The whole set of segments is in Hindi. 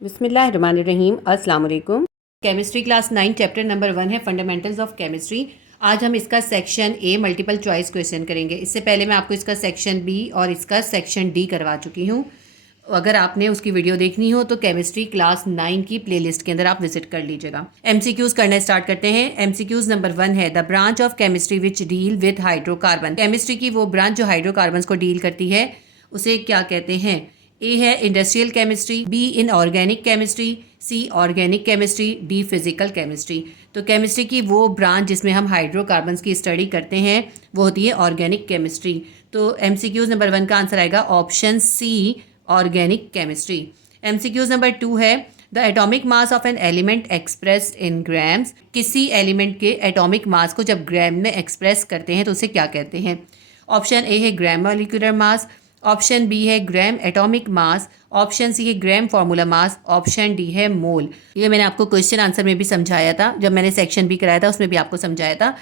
बिस्मिल्लाहिर्रहमानिर्रहीम। अस्सलाम वालेकुम। केमिस्ट्री क्लास 9 चैप्टर नंबर 1 है फंडामेंटल्स ऑफ केमिस्ट्री। आज हम इसका section A multiple choice question करेंगे। इससे पहले मैं आपको इसका सेक्शन बी और इसका सेक्शन डी करवा चुकी हूँ। अगर आपने उसकी वीडियो देखनी हो तो केमिस्ट्री क्लास 9 की प्लेलिस्ट के अंदर आप विजिट कर लीजिएगा। एमसीक्यूज करना स्टार्ट करते हैं। एमसीक्यूज नंबर 1 है the branch of chemistry which deal with hydrocarbon. Chemistry की वो ब्रांच जो हाइड्रोकार्बन को डील करती है उसे क्या कहते हैं? ए है industrial chemistry, B inorganic chemistry, C organic chemistry, D physical chemistry. तो केमिस्ट्री की वो ब्रांच जिसमें हम हाइड्रोकार्बन्स की स्टडी करते हैं वो होती है ऑर्गेनिक केमिस्ट्री। तो एमसीक्यूज नंबर 1 का आंसर आएगा option C organic chemistry. MCQs number 2 है the atomic mass of an element expressed in grams. किसी एलिमेंट के एटॉमिक मास को जब ग्राम में एक्सप्रेस करते हैं तो उसे क्या कहते हैं? ऑप्शन ए है gram molecular mass, option B है gram atomic mass, option C है gram formula mass, option D है मोल। ये मैंने आपको क्वेश्चन आंसर में भी समझाया था, जब मैंने सेक्शन बी कराया था उसमें भी आपको समझाया था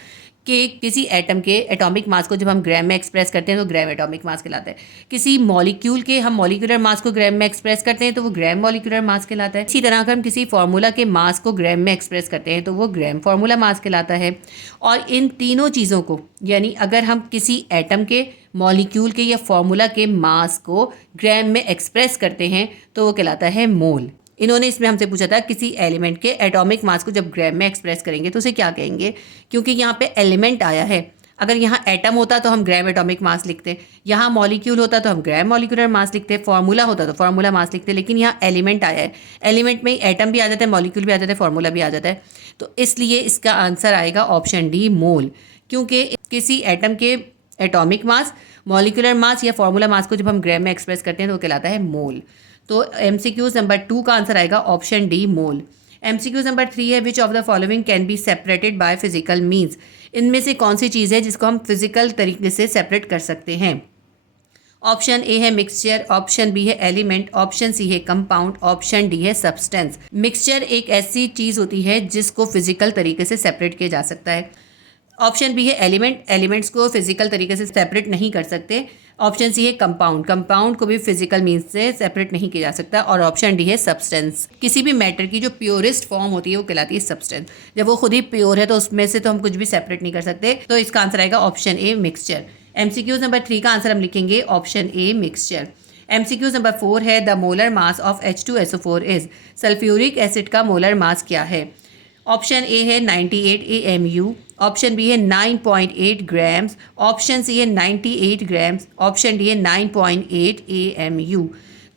कि किसी एटम के एटॉमिक मास को जब हम ग्राम में एक्सप्रेस करते हैं तो ग्राम एटॉमिक मास कहलाता है। किसी मॉलिक्यूल के हम मॉलिक्यूलर मास को ग्राम में एक्सप्रेस करते हैं तो वो ग्राम मॉलिक्यूलर मास कहलाता है। इसी तरह अगर हम किसी फार्मूला के मास को ग्राम में एक्सप्रेस करते हैं तो वो ग्राम फार्मूला मास कहलाता है। और इन तीनों चीज़ों को, यानी अगर हम किसी एटम के, मॉलिक्यूल के या फार्मूला के मास को ग्राम में एक्सप्रेस करते हैं तो वो कहलाता है मोल। इन्होंने इसमें हमसे पूछा था किसी एलिमेंट के एटॉमिक मास को जब ग्राम में एक्सप्रेस करेंगे तो उसे क्या कहेंगे, क्योंकि यहाँ पे एलिमेंट आया है। अगर यहाँ एटम होता तो हम ग्राम एटॉमिक मास लिखते, यहाँ मॉलिक्यूल होता तो हम ग्राम मॉलिक्यूलर मास लिखते, फार्मूला होता तो फार्मूला मास लिखते, लेकिन यहाँ एलिमेंट आया है। एलिमेंट में एटम भी आ जाता है, मॉलिक्यूल भी आ जाता है, फार्मूला भी आ जाता है। तो इसलिए इसका आंसर आएगा ऑप्शन डी मोल, क्योंकि किसी एटम के एटॉमिक मास, मॉलिक्यूलर मास या फार्मूला मास को जब हम ग्राम में एक्सप्रेस करते हैं तो वो कहलाता है मोल। तो एमसीक्यूज नंबर 2 का आंसर आएगा ऑप्शन डी मोल। एमसीक्यूज नंबर 3 है which of the following can be separated by physical means. इनमें से कौन सी चीज़ है जिसको हम फिजिकल तरीके से सेपरेट कर सकते हैं? ऑप्शन ए है मिक्सचर, ऑप्शन बी है एलिमेंट, ऑप्शन सी है कंपाउंड, ऑप्शन डी है सब्सटेंस। मिक्सचर एक ऐसी चीज़ होती है जिसको फिजिकल तरीके से सेपरेट किया जा सकता है। ऑप्शन बी है एलिमेंट, एलिमेंट्स को फिजिकल तरीके से सेपरेट नहीं कर सकते। ऑप्शन सी है कंपाउंड, कंपाउंड को भी फिजिकल मीन्स से सेपरेट नहीं किया जा सकता। और ऑप्शन डी है सब्सटेंस। किसी भी मैटर की जो प्योरेस्ट फॉर्म होती है वो कहलाती है सब्सटेंस। जब वो खुद ही प्योर है तो उसमें से तो हम कुछ भी सेपरेट नहीं कर सकते। तो इसका आंसर आएगा option a mixture. MCQs number 3 का आंसर हम लिखेंगे option a mixture. MCQs number 4 है the molar mass of H2SO4 is. Sulphuric acid का मोलर मास क्या है? ऑप्शन ए है 98 AMU, ऑप्शन बी है 9.8 ग्राम्स, ऑप्शन सी है 98 ग्राम्स, ऑप्शन डी है 9.8 AMU।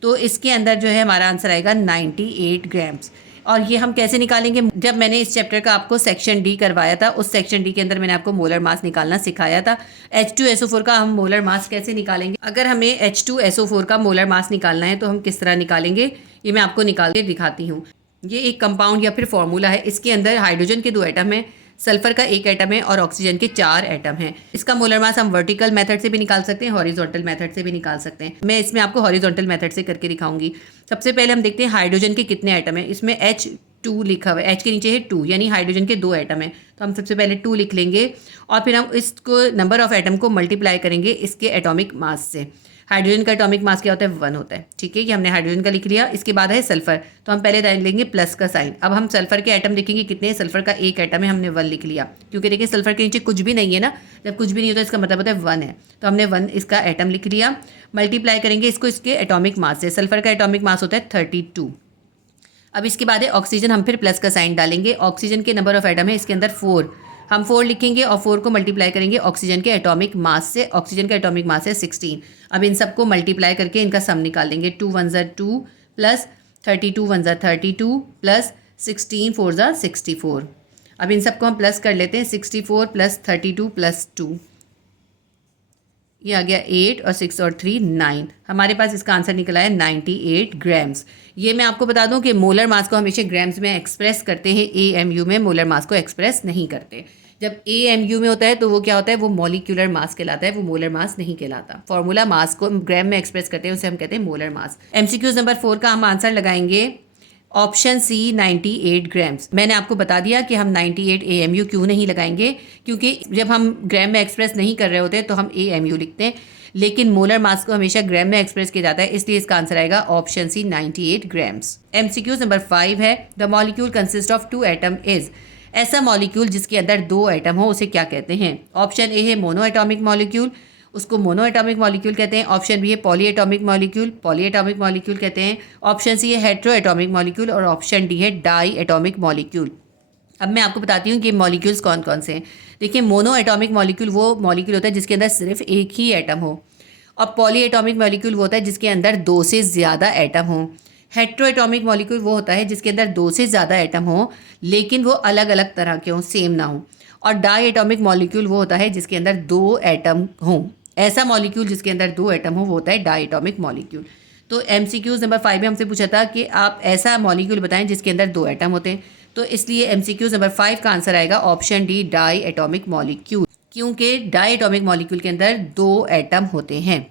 तो इसके अंदर जो है हमारा आंसर आएगा 98 ग्राम्स। और ये हम कैसे निकालेंगे? जब मैंने इस चैप्टर का आपको सेक्शन डी करवाया था, उस सेक्शन डी के अंदर मैंने आपको मोलर मास निकालना सिखाया था। H2SO4 का हम मोलर मास कैसे निकालेंगे? अगर हमें H2SO4 का मोलर मास निकालना है तो हम किस तरह निकालेंगे, ये मैं आपको निकाल के दिखाती हूँ। ये एक कंपाउंड या फिर फॉर्मूला है। इसके अंदर हाइड्रोजन के 2 एटम हैं, सल्फर का 1 एटम है और ऑक्सीजन के 4 एटम हैं। इसका मोलर मास हम वर्टिकल मेथड से भी निकाल सकते हैं, हॉरिजॉन्टल मेथड से भी निकाल सकते हैं। मैं इसमें आपको हॉरिजॉन्टल मेथड से करके दिखाऊंगी। सबसे पहले हम देखते हैं हाइड्रोजन के कितने एटम हैं। इसमें H2 लिखा हुआ है, H के नीचे है 2, यानी हाइड्रोजन के 2 एटम हैं। तो हम सबसे पहले 2 लिख लेंगे और फिर हम इसको नंबर ऑफ एटम को मल्टीप्लाई करेंगे इसके एटॉमिक मास से। हाइड्रोजन का एटॉमिक मास क्या होता है? 1 होता है। ठीक है, ये हमने हाइड्रोजन का लिख लिया। इसके बाद है सल्फर, तो हम पहले लेंगे प्लस का साइन। अब हम सल्फर के एटम लिखेंगे कितने हैं? सल्फर का 1 एटम है, हमने 1 लिख लिया, क्योंकि देखिए सल्फर के नीचे कुछ भी नहीं है ना। जब कुछ भी नहीं होता इसका मतलब होता है 1 है, तो हमने 1 इसका एटम लिख लिया। मल्टीप्लाई करेंगे इसको इसके एटॉमिक मास से। सल्फर का एटॉमिक मास होता है 32। अब इसके बाद है ऑक्सीजन, हम फिर प्लस का साइन डालेंगे। ऑक्सीजन के नंबर ऑफ एटम है इसके अंदर 4, हम 4 लिखेंगे और 4 को मल्टीप्लाई करेंगे ऑक्सीजन के एटॉमिक मास से। ऑक्सीजन का एटॉमिक मास है 16। अब इन सबको मल्टीप्लाई करके इनका सम निकाल लेंगे। 2 1 ज़ा 2 प्लस 32 1 ज़ा 32 प्लस 16 4 ज़ा 64। अब इन सबको हम प्लस कर लेते हैं। 64 प्लस 32 प्लस 2, ये आ गया 8 और 6 और 3 9। हमारे पास इसका आंसर निकला है 98 ग्राम्स। ये मैं आपको बता दूं कि मोलर मास को हमेशा ग्राम्स में एक्सप्रेस करते हैं, AMU में मोलर मास को एक्सप्रेस नहीं करते। जब AMU में होता है तो वो क्या होता है? वो मॉलिक्यूलर मास कहलाता है, वो मोलर मास नहीं कहलाता। फॉर्मूला मास को ग्राम में एक्सप्रेस करते हैं, उसे हम कहते हैं मोलर मास। एमसीक्यूज नंबर 4 का हम आंसर लगाएंगे ऑप्शन सी 98 ग्राम्स। मैंने आपको बता दिया कि हम 98 AMU क्यों नहीं लगाएंगे, क्योंकि जब हम ग्राम में एक्सप्रेस नहीं कर रहे होते तो हम AMU लिखते हैं। लेकिन मोलर मास को हमेशा ग्राम में एक्सप्रेस किया जाता है, इसलिए इसका आंसर आएगा option C 98 grams. MCQ number 5 है, the molecule consist of 2 atom is. ऐसा मॉलिक्यूल जिसके अंदर 2 एटम हो उसे क्या कहते हैं? ऑप्शन ए है मोनो एटॉमिक मॉलिक्यूल, उसको मोनो एटॉमिक मॉलिक्यूल कहते हैं। ऑप्शन बी है poly atomic molecule, poly atomic molecule कहते हैं। ऑप्शन सी है हेट्रो एटॉमिक मॉलिक्यूल और ऑप्शन डी है डाई एटॉमिक मॉलिक्यूल। अब मैं आपको बताती हूँ कि मॉलिक्यूल्स कौन कौन से हैं। देखिए, मोनो एटॉमिक मॉलिक्यूल वो मॉलिक्यूल होता है जिसके अंदर सिर्फ एक ही एटम हो, और पॉली एटॉमिक मॉलिक्यूल वो होता है जिसके अंदर 2 से ज़्यादा एटम हो। हेट्रो एटॉमिक मॉलिक्यूल वो होता है जिसके अंदर 2 से ज़्यादा एटम हो लेकिन वो अलग अलग तरह के हों, सेम ना हो। और डाई एटॉमिक मॉलिक्यूल वो होता है जिसके अंदर 2 एटम हों। ऐसा मॉलिक्यूल जिसके अंदर 2 एटम हो वो होता है डाई एटॉमिक मॉलिक्यूल। तो MCQ नंबर 5 में हमसे पूछा था कि आप ऐसा मॉलिक्यूल बताएं जिसके अंदर 2 एटम होते हैं, तो इसलिए MCQ नंबर 5 का आंसर आएगा option D diatomic molecule, क्योंकि डाई एटॉमिक मॉलिक्यूल के अंदर 2 एटम होते हैं।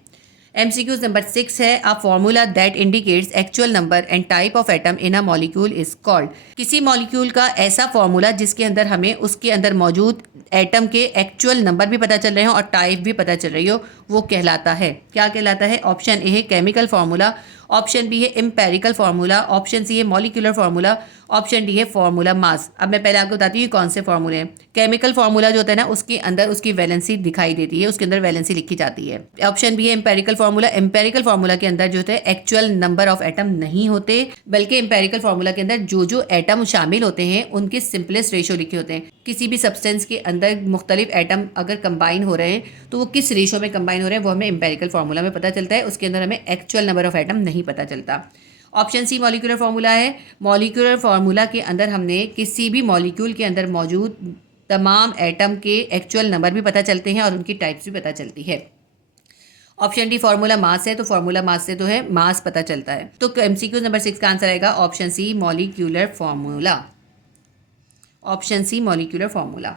MCQ नंबर 6 है, a formula that indicates actual number and type of atom in a molecule is called. किसी मॉलिक्यूल का ऐसा फॉर्मूला जिसके अंदर हमें उसके अंदर मौजूद एटम के एक्चुअल नंबर भी पता चल रहे हो और टाइप भी पता चल रही हो, वो कहलाता है, क्या कहलाता है? ऑप्शन ए है केमिकल फार्मूला, ऑप्शन बी है एम्पेरिकल फार्मूला, ऑप्शन सी है मॉलिक्यूलर फार्मूला, ऑप्शन डी है फार्मूला मास। अब मैं पहले आपको बताती हूँ कौन से फार्मूले हैं। केमिकल फार्मूला जो होता है ना, उसके अंदर उसकी वैलेंसी दिखाई देती है, उसके अंदर वैलेंसी लिखी जाती है। ऑप्शन बी है एम्पेरिकल फार्मूला। एम्पेरिकल फार्मूला के अंदर जो होता है एक्चुअल नंबर ऑफ एटम नहीं होते, बल्कि एम्पेरिकल फार्मूला के अंदर जो जो एटम शामिल होते हैं उनके सिंपलेस्ट रेशो लिखे होते हैं। किसी भी सब्सटेंस के अंदर मुख्तलिफ एटम अगर कंबाइन हो रहे हैं तो वो किस रेशो में कंबाइन हो रहे हैं वो हमें एम्पेरिकल फार्मूला में पता चलता है, उसके अंदर हमें एक्चुअल नंबर ऑफ एटम नहीं पता चलता। ऑप्शन सी मॉलिक्यूलर फार्मूला है। मॉलिक्यूलर फार्मूला के अंदर हमने किसी भी मॉलिक्यूल के अंदर मौजूद तमाम एटम के एक्चुअल नंबर भी पता चलते हैं और उनकी टाइप्स भी पता चलती है। ऑप्शन डी फार्मूला मास है, तो फार्मूला मास से तो है मास पता चलता है। तो MCQ नंबर 6 का आंसर आएगा option C molecular formula. Option C molecular formula.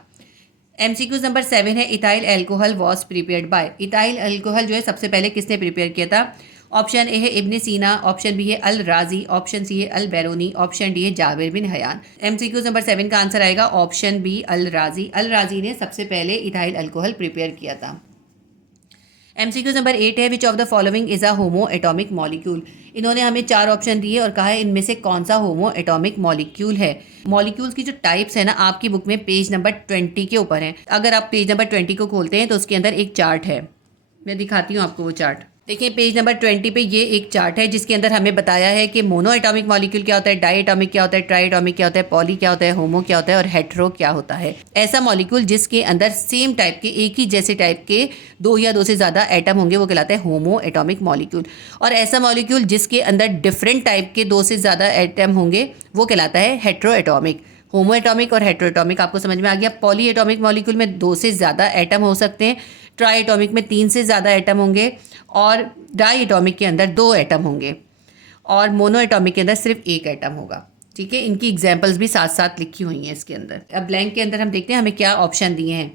MCQ number 7 है, ethyl alcohol was prepared by. Ethyl alcohol जो है सबसे पहले किसने प्रिपेयर किया था? ऑप्शन ए है इब्न सीना, ऑप्शन बी है अल राजी, ऑप्शन सी है अल बैरूनी, ऑप्शन डी है Jabir bin Hayyan. MCQ number 7 का आंसर आएगा ऑप्शन बी अल राजी। अल राजी ने सबसे पहले इथाइल अल्कोहल प्रिपेयर किया था। MCQ नंबर 8 है, which of the following is a homo atomic molecule. इन्होंने हमें 4 ऑप्शन दिए और कहा है इनमें से कौन सा होमो एटॉमिक मॉलिक्यूल है। मॉलिक्यूल्स की जो टाइप्स है ना, आपकी बुक में पेज नंबर 20 के ऊपर है। अगर आप पेज नंबर 20 को खोलते हैं तो उसके अंदर एक चार्ट है, मैं दिखाती हूँ आपको वो चार्ट। देखिए, पेज नंबर 20 पे ये एक चार्ट है जिसके अंदर हमें बताया है कि मोनो एटॉमिक मॉलिक्यूल क्या होता है, डाई एटॉमिक क्या होता है, ट्राई एटॉमिक क्या होता है, पॉली क्या होता है, होमो क्या होता है और हेट्रो क्या होता है। ऐसा मॉलिक्यूल जिसके अंदर सेम टाइप के, एक ही जैसे टाइप के 2 या 2 से ज़्यादा एटम होंगे वो कहलाता है होमो एटॉमिक मॉलिक्यूल। और ऐसा मॉलिक्यूल जिसके अंदर डिफरेंट टाइप के 2 से ज़्यादा एटम होंगे वो कहलाता है हेट्रो एटॉमिक। होमो एटॉमिक और हेट्रो एटॉमिक आपको समझ में आ गया। पॉली एटॉमिक मॉलिक्यूल में 2 से ज़्यादा एटम हो सकते हैं, ट्राई एटॉमिक में 3 से ज़्यादा एटम होंगे और डाई एटॉमिक के अंदर 2 एटम होंगे और मोनो एटॉमिक के अंदर सिर्फ 1 एटम होगा। ठीक है, इनकी एग्जांपल्स भी साथ साथ लिखी हुई हैं इसके अंदर। अब ब्लैंक के अंदर हम देखते हैं हमें क्या ऑप्शन दिए हैं।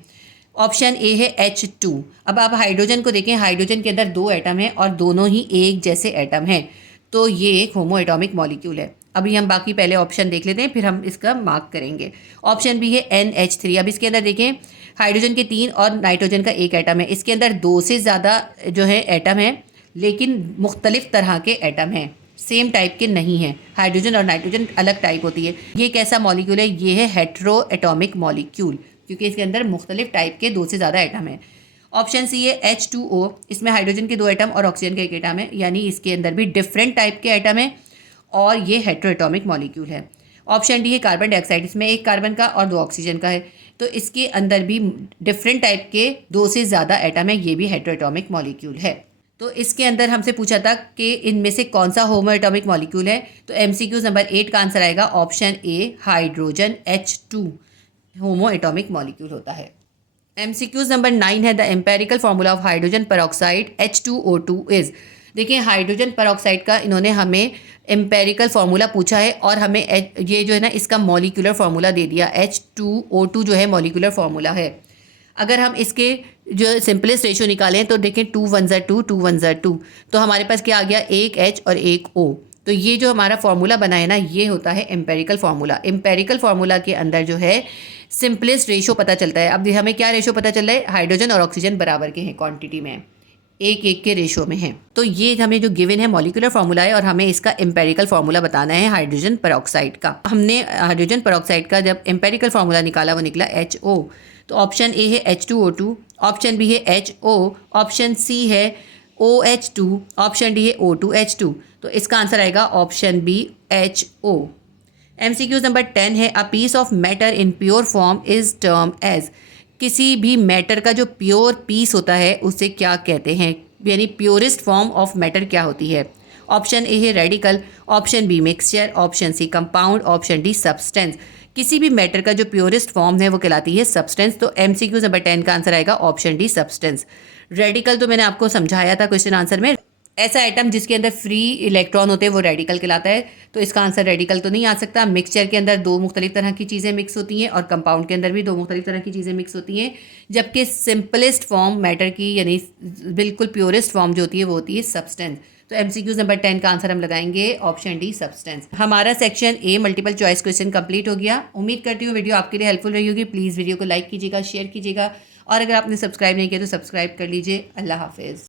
ऑप्शन ए है H2। अब आप हाइड्रोजन को देखें, हाइड्रोजन के अंदर 2 एटम हैं और दोनों ही एक जैसे एटम हैं, तो ये एक होमो एटॉमिक मॉलिक्यूल है। अभी हम बाकी पहले ऑप्शन देख लेते हैं, फिर हम इसका मार्क करेंगे। ऑप्शन बी है NH3। अब इसके अंदर देखें, हाइड्रोजन के 3 और नाइट्रोजन का 1 एटम है। इसके अंदर 2 से ज़्यादा जो है एटम है, लेकिन मुख्तलिफ तरह के एटम हैं, सेम टाइप के नहीं हैं। हाइड्रोजन और नाइट्रोजन अलग टाइप होती है। ये कैसा मॉलिक्यूल है? ये है हेट्रो एटॉमिक मॉलिक्यूल, क्योंकि इसके अंदर मुख्तलिफ टाइप के 2 से ज़्यादा एटम है। ऑप्शन सी है H2O। इसमें हाइड्रोजन के 2 एटम और ऑक्सीजन का 1 एटम है, यानी इसके अंदर भी डिफरेंट टाइप के एटम है और ये हेट्रो एटॉमिक मॉलिक्यूल है। ऑप्शन डी है कार्बन डाइऑक्साइड। इसमें 1 कार्बन का और 2 ऑक्सीजन का है, तो इसके अंदर भी डिफरेंट टाइप के 2 से ज़्यादा एटम है, ये भी हेट्रो एटॉमिक मॉलिक्यूल है। तो इसके अंदर हमसे पूछा था कि इनमें से कौन सा होमो एटॉमिक मॉलिक्यूल है, तो MCQ नंबर 8 का आंसर आएगा option A hydrogen H2 homo atomic molecule होता है। MCQ नंबर 9 है, the empirical formula of hydrogen peroxide H2O2 is. देखिए, हाइड्रोजन पेरोक्साइड का इन्होंने हमें एम्पेरिकल फार्मूला पूछा है और हमें ये जो है ना इसका मॉलिक्यूलर फार्मूला दे दिया। H2O2 जो है मॉलिक्यूलर फार्मूला है। अगर हम इसके जो सिंपलेस्ट रेशो निकालें तो देखें 2 1 2 2 1 2, तो हमारे पास क्या आ गया, 1 H और 1 O। तो ये जो हमारा फार्मूला बना है ना, ये होता है एम्पेरिकल फार्मूला। एम्पेरिकल फार्मूला के अंदर जो है सिंपलेस्ट रेशो पता चलता है। अब हमें क्या रेशो पता चल रहा है, हाइड्रोजन और ऑक्सीजन बराबर के हैं क्वांटिटी में। 1:1 के रेशो में है। तो ये हमें जो गिवन है मॉलिक्यूलर फार्मूला है और हमें इसका एम्पेरिकल फार्मूला बताना है हाइड्रोजन पेरोक्साइड का। हमने हाइड्रोजन पेरोक्साइड का जब एम्पेरिकल फार्मूला निकाला वो निकला HO। तो ऑप्शन ए है H2O2, ऑप्शन बी है HO, ऑप्शन सी है OH2, ऑप्शन डी है O2H2। तो इसका आंसर आएगा option B HO। MCQ number 10 है, a piece of matter in pure form is term as. किसी भी मैटर का जो प्योर पीस होता है उसे क्या कहते हैं, यानी प्योरेस्ट फॉर्म ऑफ मैटर क्या होती है। ऑप्शन ए है radical, option B mixture, option C compound, option D substance. किसी भी मैटर का जो प्योरेस्ट फॉर्म है वो कहलाती है सब्सटेंस। तो MCQ नंबर 10 का आंसर आएगा ऑप्शन डी सब्सटेंस। रेडिकल तो मैंने आपको समझाया था क्वेश्चन आंसर में, ऐसा आइटम जिसके अंदर फ्री इलेक्ट्रॉन होते हैं वो रेडिकल कहलाता है। तो इसका आंसर रेडिकल तो नहीं आ सकता। मिक्सचर के अंदर दो मुख्तलिफ तरह की चीज़ें मिक्स होती हैं और कंपाउंड के अंदर भी दो मुख्तलिफ तरह की चीज़ें मिक्स होती हैं, जबकि सिंपलेस्ट फॉर्म मैटर की यानी बिल्कुल प्योरेस्ट फॉर्म जो होती है वो होती है सब्सटेंस। तो MCQ नंबर 10 का आंसर हम लगाएंगे ऑप्शन डी सब्सटेंस। हमारा section A multiple choice question complete हो गया। उम्मीद करती हूँ वीडियो आपके लिए हेल्पफुल रही होगी। प्लीज़ वीडियो को लाइक कीजिएगा, शेयर कीजिएगा और अगर आपने सब्सक्राइब नहीं किया तो सब्सक्राइब कर लीजिए। अल्लाह हाफिज़।